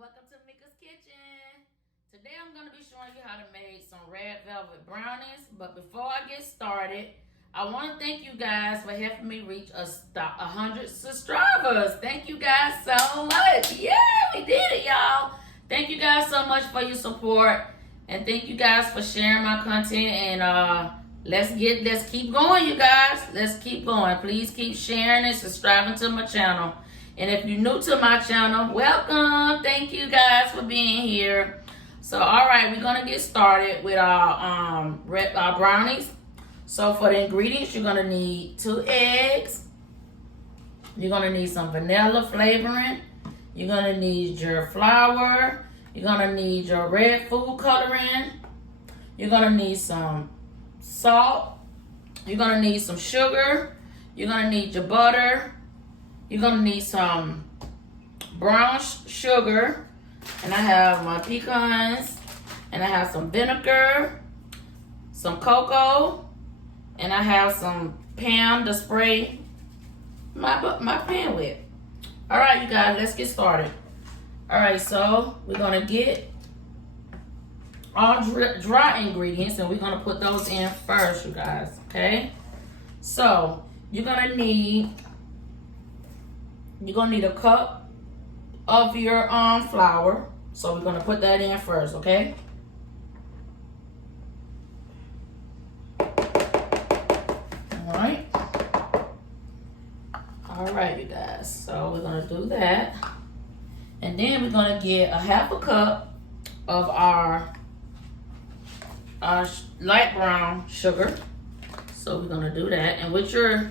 Welcome to Mika's Kitchen. Today I'm going to be showing you how to make some red velvet brownies. But before I get started, I want to thank you guys for helping me reach 100 subscribers. Thank you guys so much. Yeah, we did it, y'all. Thank you guys so much for your support. And thank you guys for sharing my content. And let's keep going, you guys. Let's keep going. Please keep sharing and subscribing to my channel. And if you're new to my channel, welcome. Thank you guys for being here. So, all right, we're gonna get started with our brownies. So for the ingredients, you're gonna need 2 eggs. You're gonna need some vanilla flavoring. You're gonna need your flour. You're gonna need your red food coloring. You're gonna need some salt. You're gonna need some sugar. You're gonna need your butter. You're gonna need some brown sugar, and I have my pecans, and I have some vinegar, some cocoa, and I have some Pam to spray my pan with. All right, you guys, let's get started. All right, so we're gonna get all dry ingredients, and we're gonna put those in first, you guys. Okay, so you're gonna need a cup of your flour. So we're gonna put that in first, okay? Alright. Alright, you guys. So we're gonna do that. And then we're gonna get a half a cup of our light brown sugar. So we're gonna do that. And with your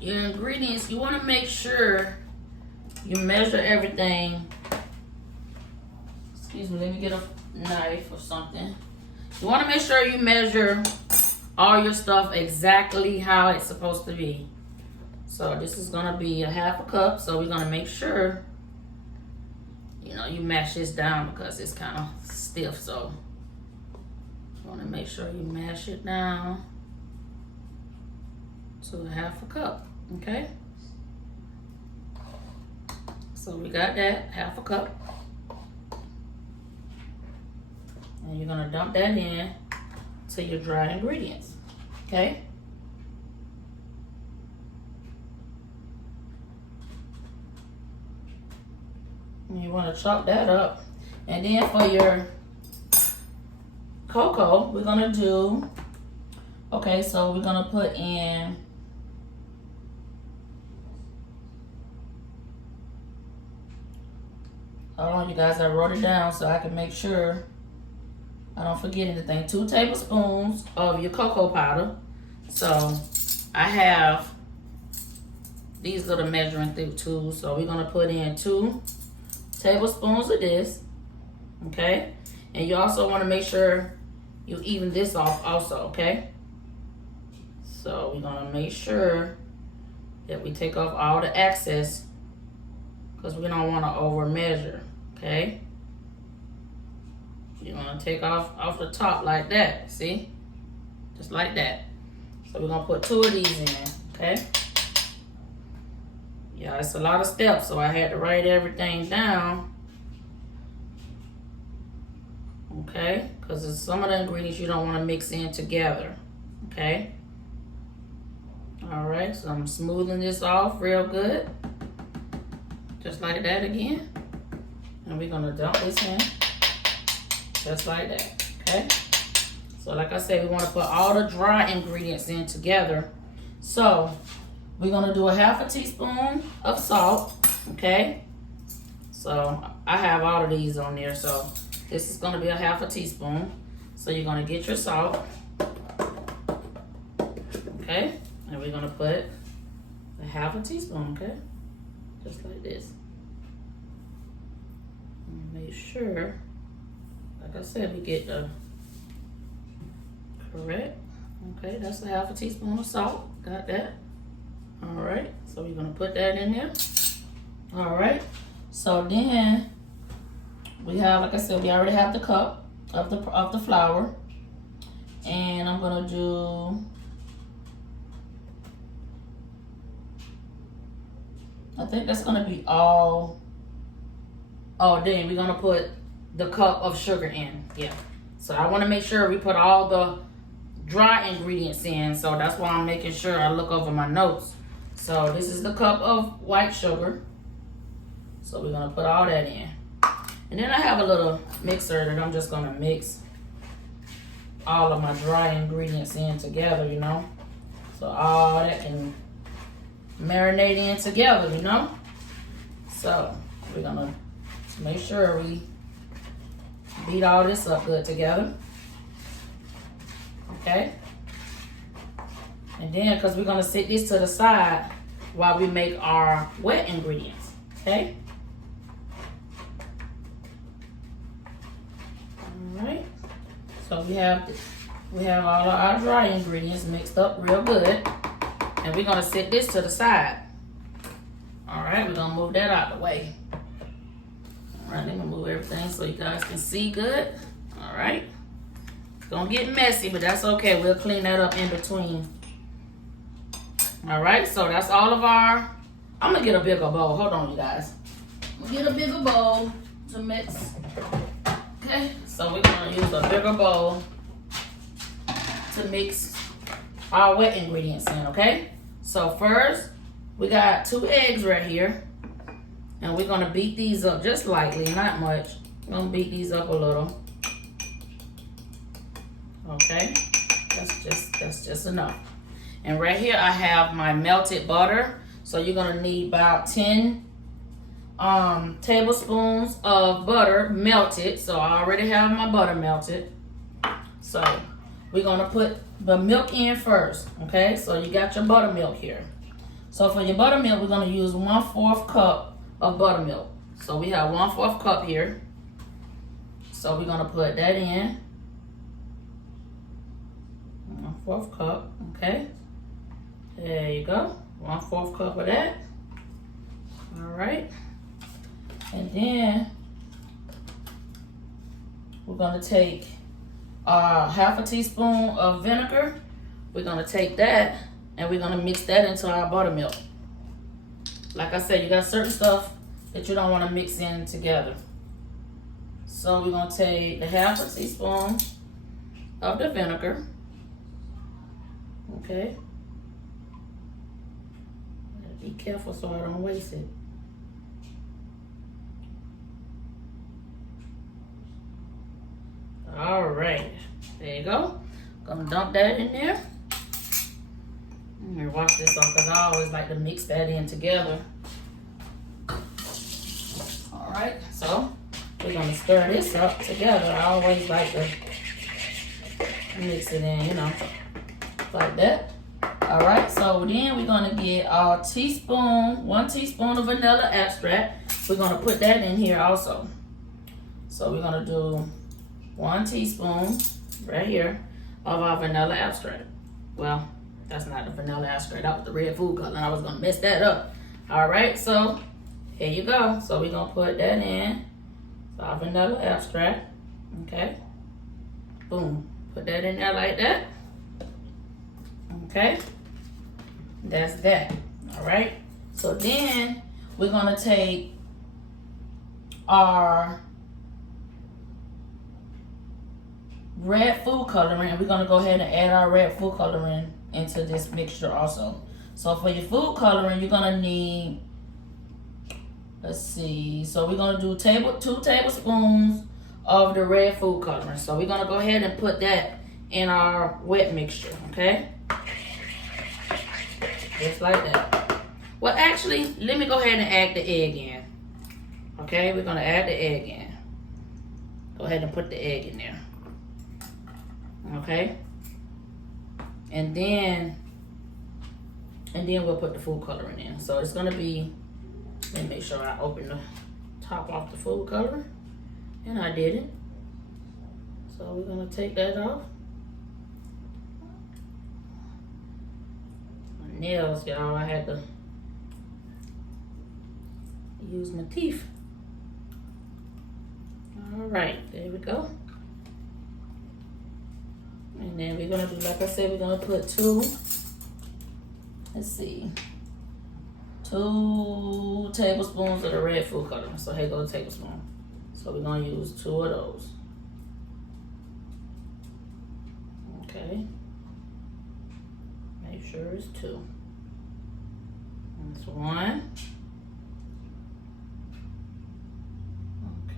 ingredients, you want to make sure you measure everything. Excuse me, let me get a knife or something. You want to make sure you measure all your stuff exactly how it's supposed to be. So this is going to be a half a cup, so we're going to make sure you mash this down because it's kind of stiff. So you want to make sure you mash it down to a half a cup. Okay, so we got that, half a cup, and you're gonna dump that in to your dry ingredients. Okay, and you want to chop that up. And then for your cocoa, we're gonna do, okay, so we're gonna put in hold on, you guys, I wrote it down so I can make sure I don't forget anything. 2 tablespoons of your cocoa powder. So I have these little measuring tools. So we're gonna put in 2 tablespoons of this, okay? And you also wanna make sure you even this off also, okay? So we're gonna make sure that we take off all the excess because we don't want to over measure. Okay, you want to take off the top like that, see, just like that. So we're gonna put 2 of these in. Okay, yeah, it's a lot of steps, so I had to write everything down. Okay, because some of the ingredients you don't want to mix in together. Okay, all right, so I'm smoothing this off real good. Just like that again. And we're gonna dump this in. Just like that, okay? So like I said, we wanna put all the dry ingredients in together. So we're gonna do a half a teaspoon of salt, okay? So I have all of these on there, so this is gonna be a half a teaspoon. So you're gonna get your salt, okay? And we're gonna put a half a teaspoon, okay? Just like this. And make sure, like I said, we get the correct. Okay, that's a half a teaspoon of salt. Got that? All right, so we're gonna put that in there. All right, so then we have, like I said, we already have the cup of the flour, and I'm gonna do, I think that's gonna be all Oh, then we're gonna put the cup of sugar in. Yeah. So I want to make sure we put all the dry ingredients in. So that's why I'm making sure I look over my notes. So this is the cup of white sugar. So we're gonna put all that in. And then I have a little mixer that I'm just gonna mix all of my dry ingredients in together, you know. So all that can marinate in together, you know. So we're gonna make sure we beat all this up good together. Okay. And then, because we're gonna sit this to the side while we make our wet ingredients. Okay. All right. So we have all of our dry ingredients mixed up real good, and we're gonna set this to the side. All right, we're gonna move that out of the way. All right, let me move everything so you guys can see good. All right, it's gonna get messy, but that's okay. We'll clean that up in between. All right, so that's all of our. I'm gonna get a bigger bowl. Hold on, you guys. We'll get a bigger bowl to mix. Okay, so we're gonna use a bigger bowl to mix our wet ingredients in, okay? So first, we got 2 eggs right here. And we're gonna beat these up just lightly, not much. We're gonna beat these up a little. Okay, that's just enough. And right here I have my melted butter. So you're gonna need about 10 tablespoons of butter melted. So I already have my butter melted. So we're gonna put the milk in first, okay? So you got your buttermilk here. So for your buttermilk, we're gonna use 1/4 cup of buttermilk. So we have 1/4 cup here. So we're gonna put that in. 1/4 cup, okay? There you go, 1/4 cup of that. All right. And then we're gonna take 1/2 teaspoon of vinegar. We're gonna take that and we're gonna mix that into our buttermilk. Like I said, you got certain stuff that you don't wanna mix in together. So we're gonna take the 1/2 teaspoon of the vinegar. Okay. Be careful so I don't waste it. All right, there you go. Gonna dump that in there. Let me wash this off because I always like to mix that in together. All right, so we're gonna stir this up together. I always like to mix it in, you know, like that. All right, so then we're gonna get our 1 teaspoon of vanilla extract. We're gonna put that in here also. So we're gonna do 1 teaspoon right here of our vanilla extract. Well, that's not the vanilla extract, that was the red food color, and I was gonna mess that up. All right, so here you go. So we're gonna put that in, so our vanilla extract, okay? Boom, put that in there like that. Okay, that's that. All right, so then we're gonna take our red food coloring and we're gonna go ahead and add our red food coloring into this mixture also. So for your food coloring, you're gonna need, let's see, so we're gonna do 2 tablespoons of the red food coloring. So we're gonna go ahead and put that in our wet mixture, okay? Just like that. Well, actually, let me go ahead and add the egg in. Okay, we're gonna add the egg in. Go ahead and put the egg in there. Okay, and then we'll put the food coloring in. So it's gonna be, let me make sure I open the top off the food coloring, and I didn't. So we're gonna take that off. My nails, y'all, I had to use my teeth. All right, there we go. And then we're gonna do, like I said, we're gonna put 2 2 tablespoons of the red food coloring. So here goes a tablespoon. So we're gonna use 2 of those. Okay. Make sure it's 2. That's 1.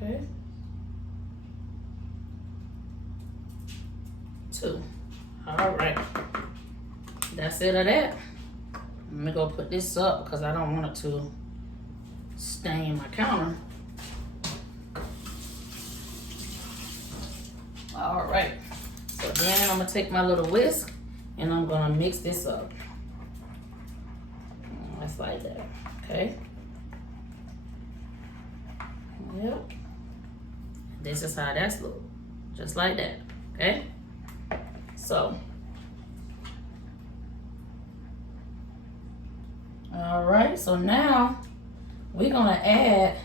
Okay. 2. All right. That's it of that. Let me go put this up because I don't want it to stain my counter. All right. So then I'm gonna take my little whisk and I'm gonna mix this up. Just like that. Okay. Yep. This is how that's look. Just like that. Okay. So. All right. So now we're gonna add.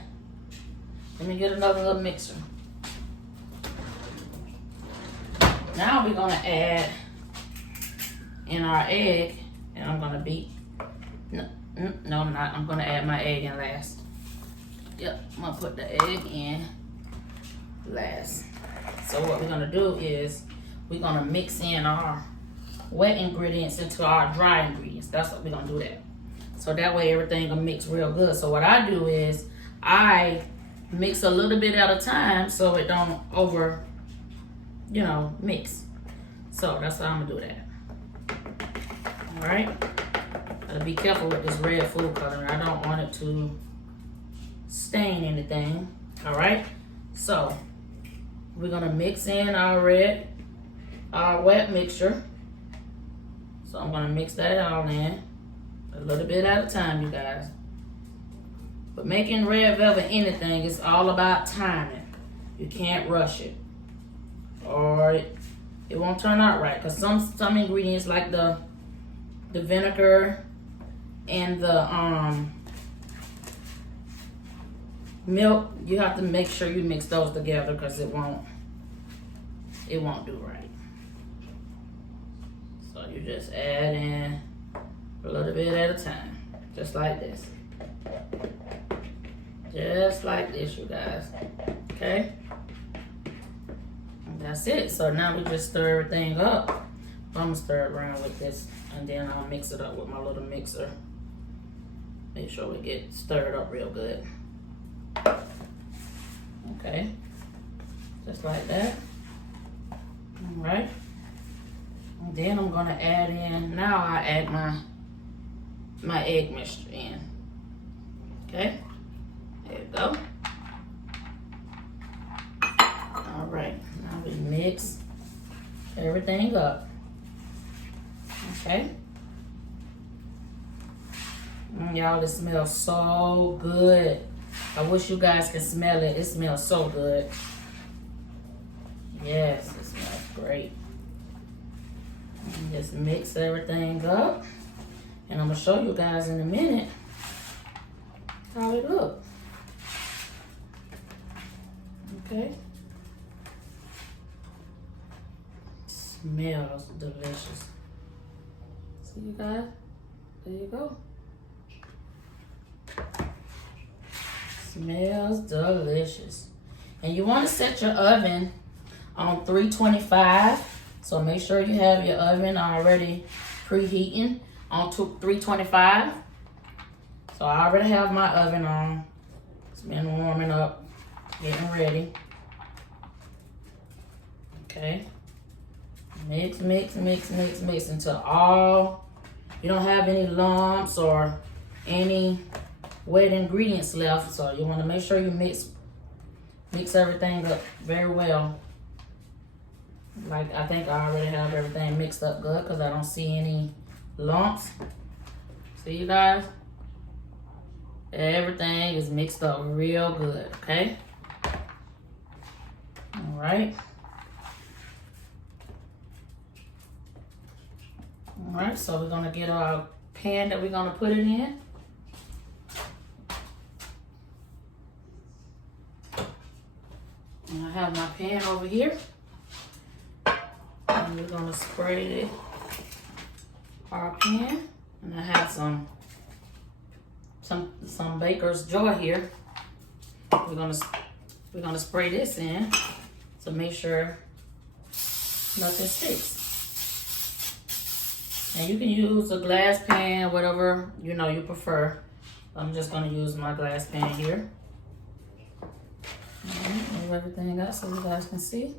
Let me get another little mixer. Now we're gonna add in our egg, and I'm gonna beat. No, I'm not. I'm gonna add my egg in last. Yep, I'm gonna put the egg in last. So what we're gonna do is we're gonna mix in our wet ingredients into our dry ingredients. That's what we're gonna do that. So that way everything will mix real good. So what I do is I mix a little bit at a time so it don't over, mix. So that's how I'm gonna do that. All right. Gotta be careful with this red food coloring. I don't want it to stain anything. All right. So we're gonna mix in our wet mixture. So I'm gonna mix that all in a little bit at a time, you guys. But making red velvet anything is all about timing. You can't rush it, or it won't turn out right. Cause some ingredients like the vinegar and the milk, you have to make sure you mix those together because it won't do right. So you just add in a little bit at a time, just like this. Just like this, you guys. Okay? And that's it. So now we just stir everything up. I'm gonna stir it around with this, and then I'll mix it up with my little mixer. Make sure we get stirred up real good. Okay, just like that. All right. And then I'm gonna add in. Now I add my egg mixture in. Okay. There you go. All right. Now we mix everything up. Okay. Y'all, it smells so good. I wish you guys can smell it. It smells so good. Yes, it smells great. And just mix everything up. And I'm going to show you guys in a minute how it looks. Okay. Smells delicious. See you guys? There you go. Smells delicious. And you want to set your oven on 325. So make sure you have your oven already preheating on 325. So I already have my oven on. It's been warming up, getting ready. Okay. Mix, mix, mix, mix, mix until all, you don't have any lumps or any wet ingredients left. So you want to make sure you mix everything up very well. Like, I think I already have everything mixed up good because I don't see any lumps. See, you guys? Everything is mixed up real good, okay? All right. All right, so we're gonna get our pan that we're gonna put it in. And I have my pan over here. And we're gonna spray our pan. And I have some some Baker's Joy here. We're gonna spray this in to make sure nothing sticks. And you can use a glass pan, whatever you prefer. I'm just gonna use my glass pan here. Alright, move everything out so you guys can see.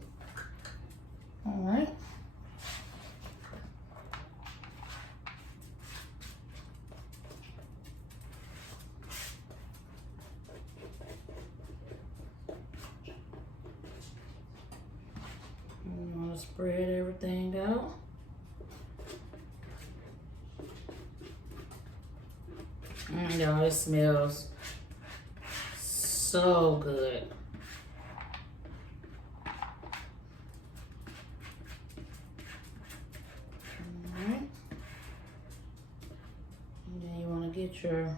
Alright. I'm gonna spread everything out. Y'all, it smells so good. Alright. And then you want to get your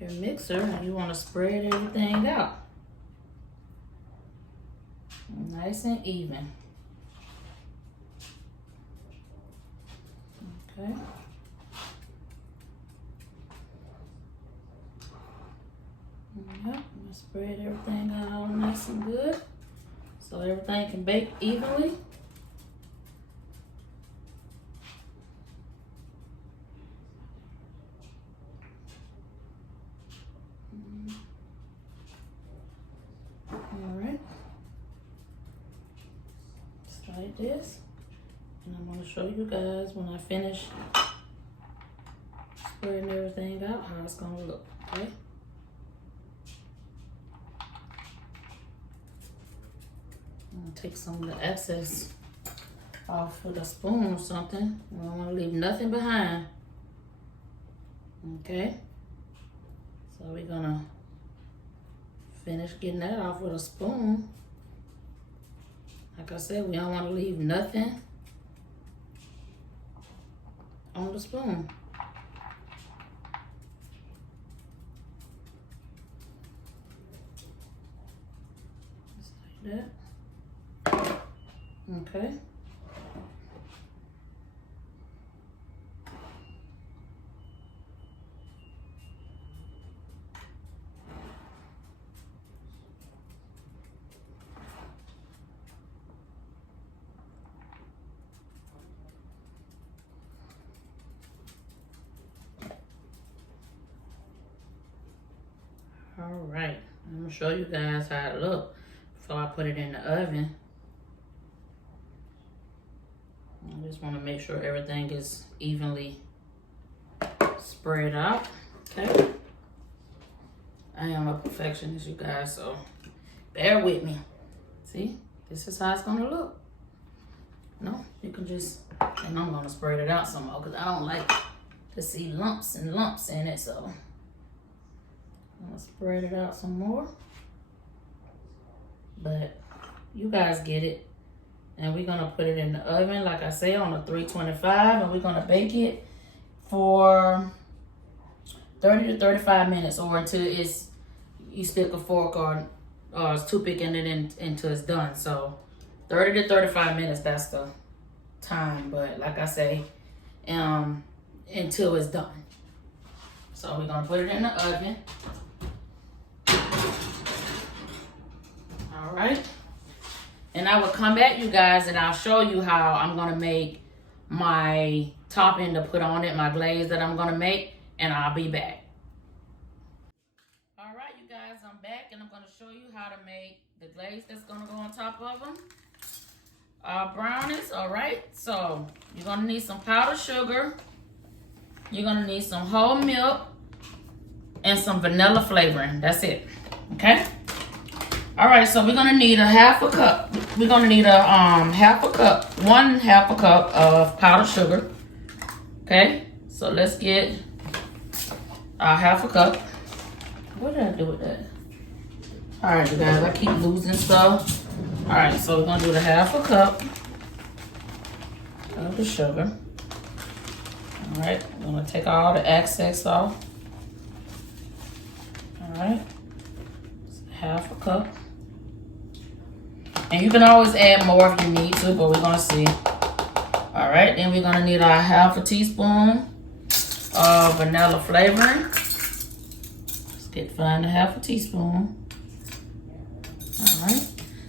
mixer and you want to spread everything out. Nice and even. Okay. Yep, I'm gonna spread everything out all nice and good so everything can bake evenly. Alright. Just like this. And I'm gonna show you guys when I finish spreading everything out how it's gonna look, okay? I'm gonna take some of the excess off with a spoon or something. I don't want to leave nothing behind. Okay. So we're gonna finish getting that off with a spoon. Like I said, we don't want to leave nothing on the spoon. Just like that. Okay. All right, I'm gonna show you guys how it looks before I put it in the oven. I just want to make sure everything is evenly spread out. Okay. I am a perfectionist, you guys, so bear with me. See, this is how it's gonna look. No, you can just, and I'm gonna spread it out some more because I don't like to see lumps and lumps in it, so I'm gonna spread it out some more. But you guys get it. And we're gonna put it in the oven, like I said, on a 325, and we're gonna bake it for 30 to 35 minutes, or until you stick a fork or a toothpick in it until it's done. So 30 to 35 minutes, that's the time. But like I say, until it's done. So we're gonna put it in the oven. All right. And I will come back, you guys, and I'll show you how I'm going to make my topping to put on it, my glaze that I'm going to make, and I'll be back. All right, you guys, I'm back, and I'm going to show you how to make the glaze that's going to go on top of them. Brownies, all right? So you're going to need some powdered sugar. You're going to need some whole milk and some vanilla flavoring. That's it, okay? All right, so we're gonna need a half a cup. We're gonna need a half a cup of powdered sugar. Okay, so let's get a half a cup. What did I do with that? All right, you guys, I keep losing stuff. All right, so we're gonna do the half a cup of the sugar. All right, I'm gonna take all the excess off. All right, half a cup. And you can always add more if you need to, but we're gonna see. All right, then we're gonna need our half a teaspoon of vanilla flavoring. Get 5½ teaspoon. All right.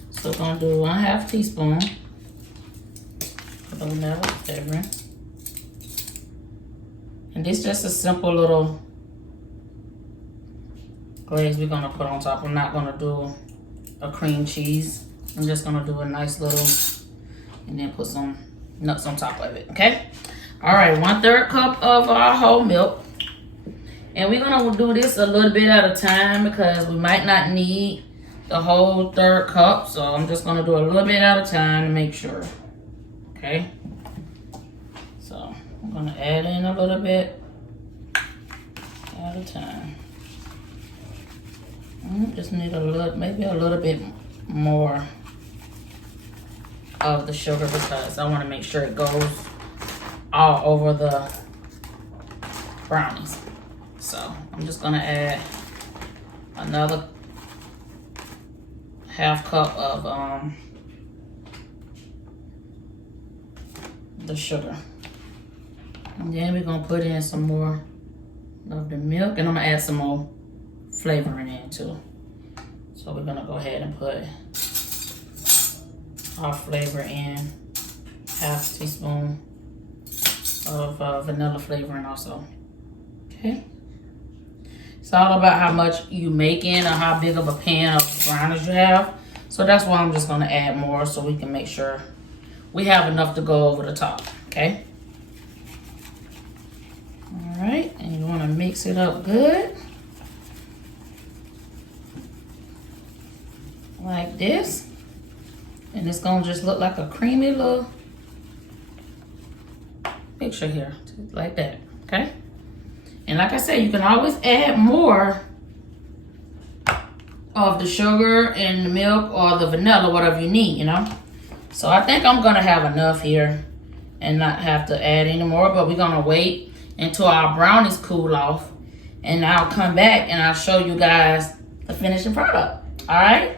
So we're gonna do 1/2 teaspoon of the vanilla flavoring. And this is just a simple little glaze we're gonna put on top. I'm not gonna do a cream cheese. I'm just gonna do a nice little, and then put some nuts on top of it, okay? All right, 1/3 cup of our whole milk. And we're gonna do this a little bit at a time because we might not need the whole 1/3 cup. So I'm just gonna do a little bit at a time to make sure, okay? So I'm gonna add in a little bit at a time. Just need a little, maybe a little bit more of the sugar because I want to make sure it goes all over the brownies. So I'm just gonna add another 1/2 cup of the sugar, and then we're gonna put in some more of the milk, and I'm gonna add some more flavoring in too. So we're gonna go ahead and put our flavor in, 1/2 teaspoon of vanilla flavoring also. Okay. It's all about how much you making or how big of a pan of brownies you have. So that's why I'm just gonna add more so we can make sure we have enough to go over the top, okay? All right, and you wanna mix it up good. Like this. And it's gonna just look like a creamy little picture here, like that, okay? And like I said, you can always add more of the sugar and the milk or the vanilla, whatever you need, you know? So I think I'm gonna have enough here and not have to add any more, but we're gonna wait until our brownies cool off, and I'll come back and I'll show you guys the finishing product, all right?